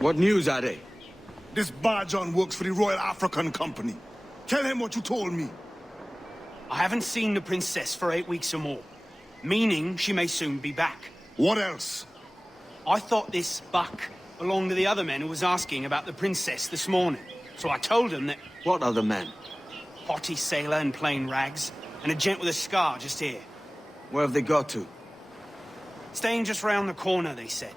What news are they? This Barjon works for the Royal African Company. Tell him what you told me. I haven't seen the princess for 8 weeks or more, meaning she may soon be back. What else? I thought this buck belonged to the other men who was asking about the princess this morning. So I told him that... What other men? Haughty sailor in plain rags, and a gent with a scar just here. Where have they got to? Staying just round the corner, they said.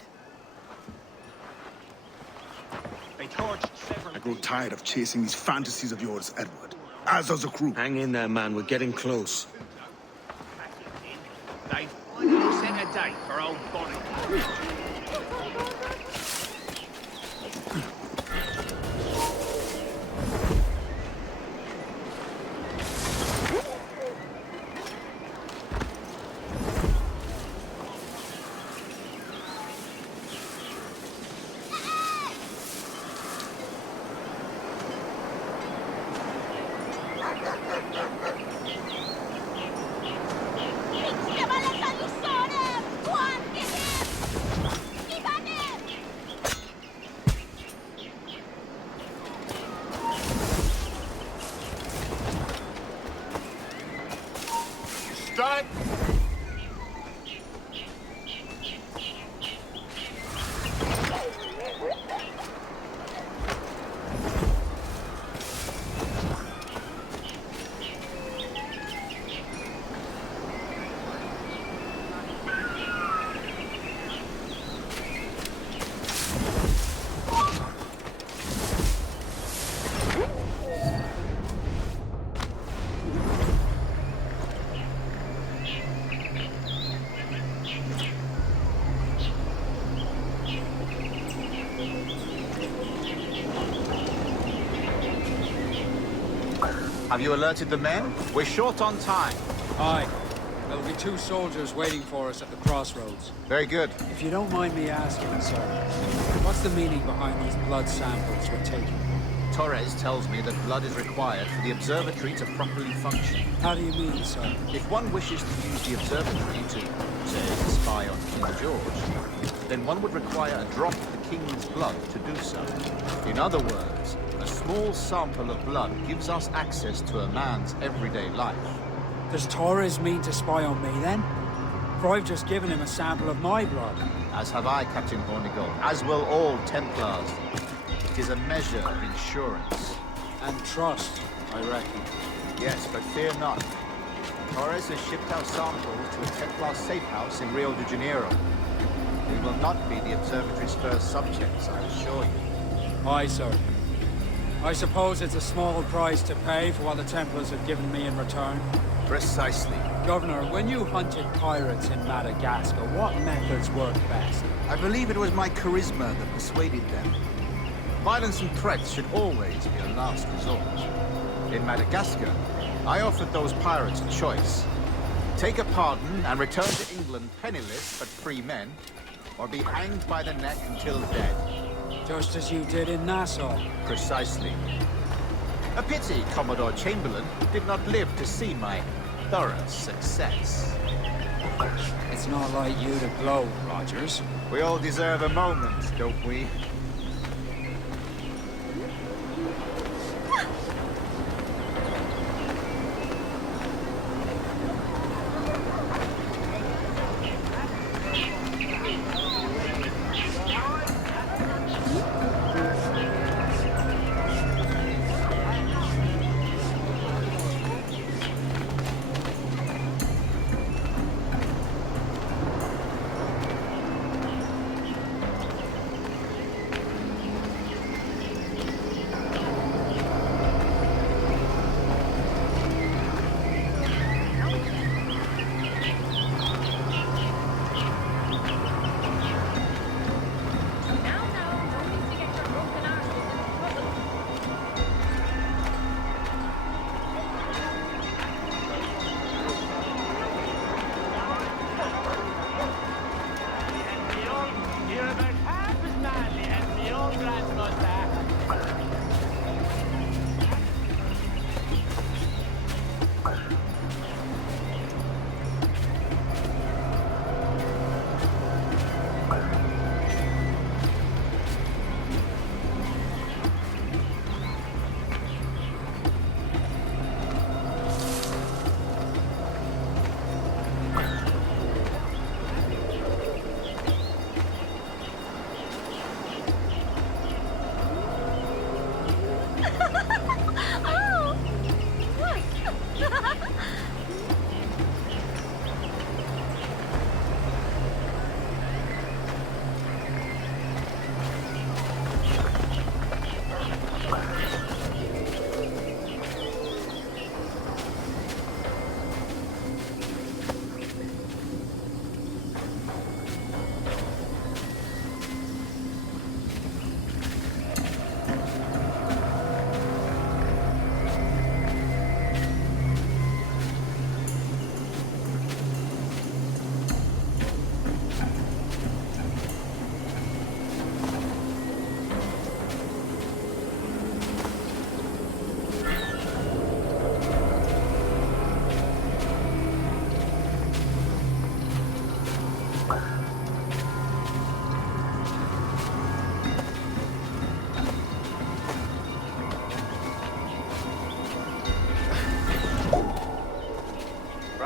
They torched several... I grow tired of chasing these fantasies of yours, Edward. As does the crew. Hang in there, man. We're getting close. They finally set a date for old Bonnie. Strike! Have you alerted the men? We're short on time. Aye. There'll be 2 soldiers waiting for us at the crossroads. Very good. If you don't mind me asking, sir, what's the meaning behind these blood samples we're taking? Torres tells me that blood is required for the observatory to properly function. How do you mean, sir? If one wishes to use the observatory to, say, spy on King George, then one would require a drop of the King's blood to do so. In other words, a small sample of blood gives us access to a man's everyday life. Does Torres mean to spy on me, then? For I've just given him a sample of my blood. As have I, Captain Hornigold, as will all Templars. It is a measure of insurance. And trust, I reckon. Yes, but fear not. Torres has shipped our samples to a Templar safe house in Rio de Janeiro. We will not be the observatory's first subjects, I assure you. Aye, sir. I suppose it's a small price to pay for what the Templars have given me in return. Precisely. Governor, when you hunted pirates in Madagascar, what methods worked best? I believe it was my charisma that persuaded them. Violence and threats should always be a last resort. In Madagascar, I offered those pirates a choice. Take a pardon and return to England penniless but free men, or be hanged by the neck until dead. Just as you did in Nassau. Precisely. A pity Commodore Chamberlain did not live to see my thorough success. It's not like you to gloat, Rogers. We all deserve a moment, don't we?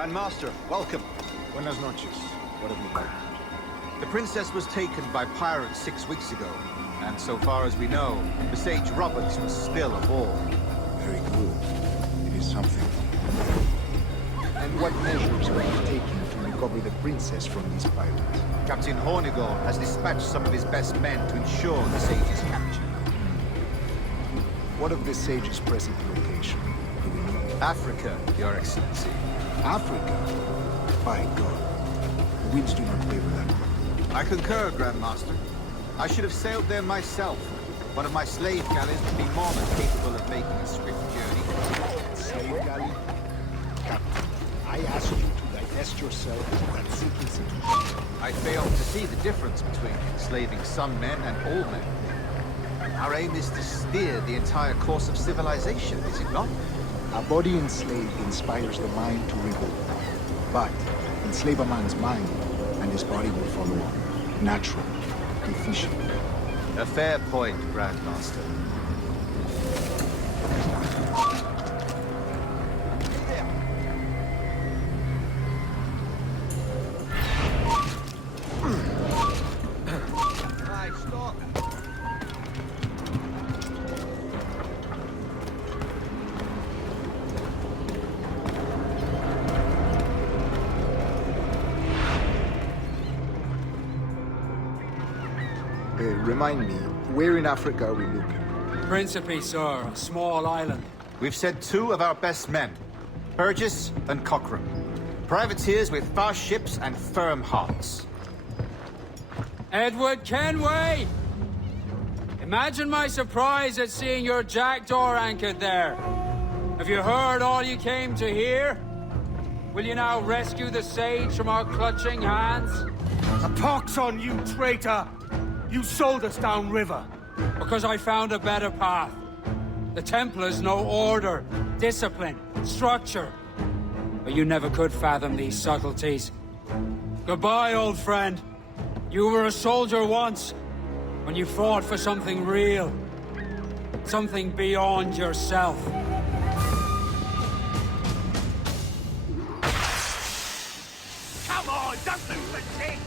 Grand Master, welcome. Buenas noches. What have you got? The princess was taken by pirates 6 weeks ago, and so far as we know, the Sage Roberts was still aboard. Very good. It is something. And what measures are you taking to recover the princess from these pirates? Captain Hornigold has dispatched some of his best men to ensure the Sage's capture. What of the Sage's present location? Do we know? Africa, Your Excellency. Africa? By God. The winds do not favor that one. I concur, Grand Master. I should have sailed there myself. One of my slave galleys would be more than capable of making a swift journey. Slave galley? Captain, I asked you to divest yourself of that sick institution. I failed to see the difference between enslaving some men and all men. Our aim is to steer the entire course of civilization, is it not? A body enslaved inspires the mind to revolt. But enslave a man's mind, and his body will follow on. Natural, efficient. A fair point, Grand Master. Remind me, where in Africa are we looking? Principe, sir, a small island. We've sent 2 of our best men, Burgess and Cochrane. Privateers with fast ships and firm hearts. Edward Kenway! Imagine my surprise at seeing your jackdaw anchored there. Have you heard all you came to hear? Will you now rescue the Sage from our clutching hands? A pox on you, traitor! You sold us downriver. Because I found a better path. The Templars know order, discipline, structure. But you never could fathom these subtleties. Goodbye, old friend. You were a soldier once, when you fought for something real. Something beyond yourself. Come on, don't lose the chase!